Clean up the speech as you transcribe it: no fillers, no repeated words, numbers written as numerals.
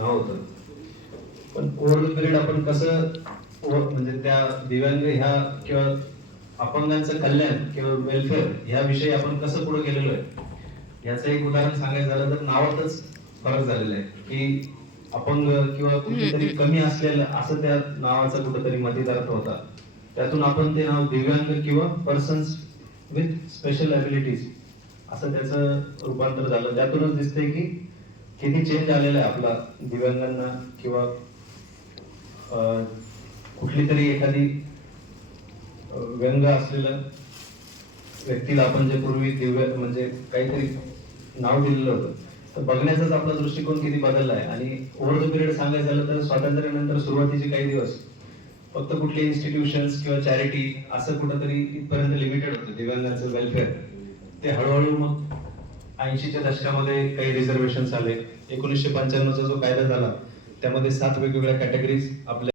नाव होतं. पण over the period आपण कसं म्हणजे त्या दिव्यांग ह्या किंवा अपंगांचं कल्याण किंवा वेलफेअर ह्या विषयी आपण कसं पुढे गेलेलो आहे याचं एक उदाहरण सांगायचं झालं तर नावातच फरक झालेला आहे की अपंग किंवा कुठेतरी कमी असलेलं असं त्या नावाचा कुठेतरी मतितार्थ होता. त्यातून आपण ते नाव दिव्यांग किंवा पर्सन्स विथ स्पेशल ॲबिलिटीज असं त्याचं रूपांतर झालं. त्यातूनच दिसतंय की किती चेंज आलेला आहे आपला दिव्यांगांना किंवा कुठली तरी एखादी व्यंग असलेल्या व्यक्तीला आपण जे पूर्वी दिव्य म्हणजे काहीतरी नाव दिलेलं होतं तर बघण्याचाच आपला दृष्टिकोन किती बदलला आहे. आणि ओव्हर द पिरियड सांगायचं झालं तर स्वातंत्र्यानंतर सुरुवातीचे काही दिवस फक्त कुठले इन्स्टिट्यूशन्स किंवा चॅरिटी असं कुठंतरी इथपर्यंत लिमिटेड होतं दिव्यांगांचं वेलफेअर. ते हळूहळू मग 80च्या दशकामध्ये काही रिझर्वेशन्स आले. 1995चा जो कायदा झाला त्यामध्ये 7 वेगवेगळ्या कॅटेगरीज आपल्या